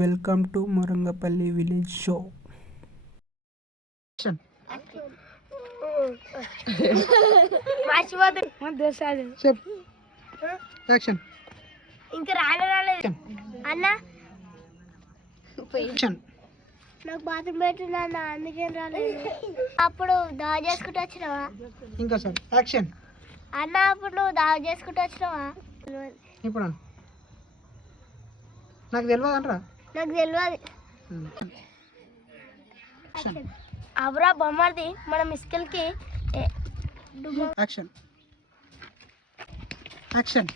Welcome to Murangapalli village show. ఇంకా రాలేదు అన్న. నాకు బాత్రూమ్ పెట్టినా అందుకేం రాలేదు. అప్పుడు దావ చేసుకుంటూ వచ్చినావా? ఇంకా సార్ యాక్షన్ అన్న అప్పుడు నువ్వు దావ చేసుకుంటూ వచ్చినావా? ఇప్పుడు నాకు తెలియదు అంటారా? నాకు తెలియదు. అవరా బొమ్మది మన మిస్కిల్కి యాక్షన్ యాక్షన్.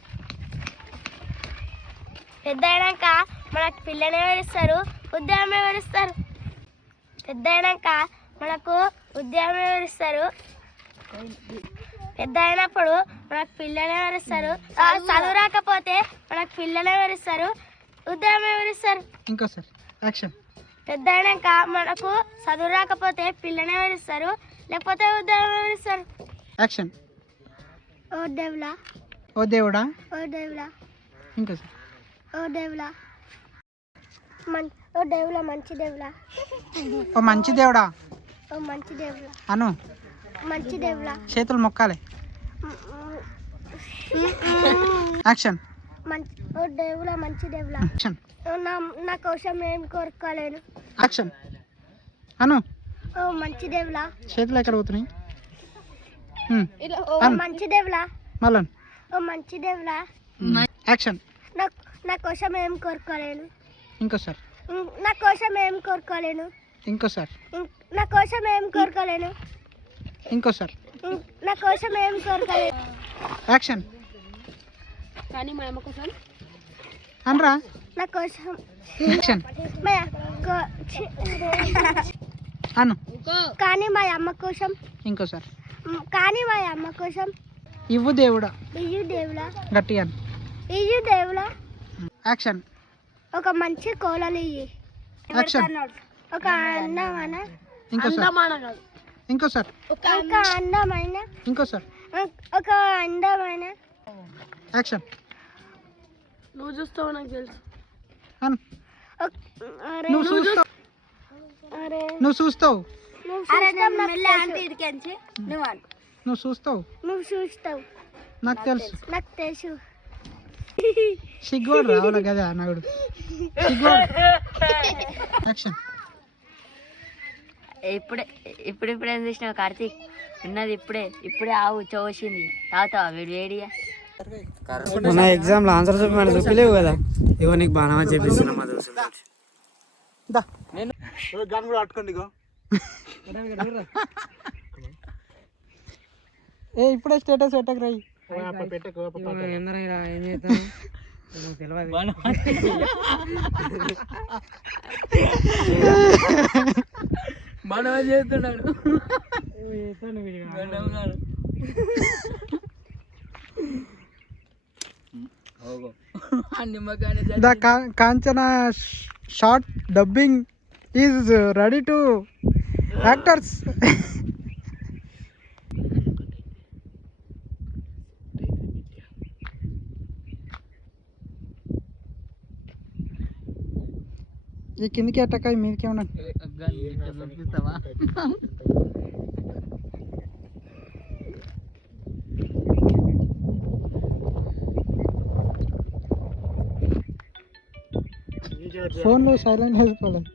పెద్ద అయినాక మనకు పిల్లని ఎవరిస్తారు, ఉద్యోగం ఎవరిస్తారు? పెద్ద అయినాక మనకు ఉద్యోగం ఎవరిస్తారు? పెద్ద అయినప్పుడు మనకు పిల్లని ఎవరిస్తారు? చదువు రాకపోతే మనకు పిల్లని ఎవరిస్తారు, ఉద్యోగం ఎవరిస్తారు? ఇంకా సార్ యాక్షన్. పెద్ద అయినాక మనకు చదువు రాకపోతే పిల్లని ఎవరిస్తారు, లేకపోతే ఉద్యోగం ఎవరిస్తారు? యాక్షన్. ఓ దేవుడా, ఓ దేవుడా, ఓ దేవుడా, ఇంకా సార్ ఓ దేవుడా, ఓ దేవుడా, మంచి దేవుడా, ఓ మంచి దేవుడా, ఓ మంచి దేవుడా, అను మంచి దేవుడా, చేతులు మొక్కాలి. యాక్షన్. ఓ దేవుడా, మంచి దేవుడా, యాక్షన్. నా కోసం ఏం కోరుకోలేను. యాక్షన్. అను ఓ మంచి దేవుడా, చేతులు ఎక్కడ పోతున్నాయి? ఓ మంచి దేవుడా, మళ్ళీ ఓ మంచి దేవుడా, యాక్షన్. నా కోసం ఏం కోరుకోలేను. ఇంకో సార్. నా కోసం ఏం కోరుకోలేను. ఇంకో సార్. నా కోసం ఏం కోరుకోలేను. ఇంకో సార్. నా కోసం ఏం కోరుకోలేను. యాక్షన్. కానీ మా అమ్మ కోసం అనరా. నా కోసం యాక్షన్. అను కానీ మా అమ్మ కోసం. ఇంకో సార్. కానీ మా అమ్మ కోసం. ఇవ్వు దేవుడా, ఇయ్యు దేవుడా, గట్టిగా. ఇయ్యు దేవుడా. యాక్షన్. ఒక మంచి కోలలు ఇయ్యి. యాక్షన్. ఒక అందమైన. ఇంకో సార్. ఇంకో సార్. ఒక అందమైన. ఇంకో సార్. ఒక అందమైన. యాక్షన్. నువ్వు చూస్తావు నాకు తెలుసు. అను అరే నువ్వు చూస్తావు. అరే నువ్వు చూస్తావు. నువ్వు చూస్తావు. నువ్వు చూస్తావు. నాకు తెలుసు. నాకు తెలుసు. సిగ్గుడు రావాలి కదా నగుడు. సిగ్గుడు. యాక్షన్. ఇప్పుడే ఏం చేసినావు కార్తీక్? ఉన్నది ఇప్పుడే ఆవు చోసింది తాగుతావా వేడిగా? మన ఎగ్జామ్లో ఆన్సర్ చూపి మన చూపిలేవు కదా, ఇగో నీకు బాగా చెప్పిస్తున్నా మా దోస్తు. ఏ ఇప్పుడే స్టేటస్ పెట్టకు రై. ఏం చేస్తాను తెలియదు. మనం చేస్తున్నాడు. The Kanchana short dubbing is ready to actors. ఈ కిందికి అట్టక మీదకి ఏమన్నా ఫోన్లో సైలెంట్ వేసుకోవాలి.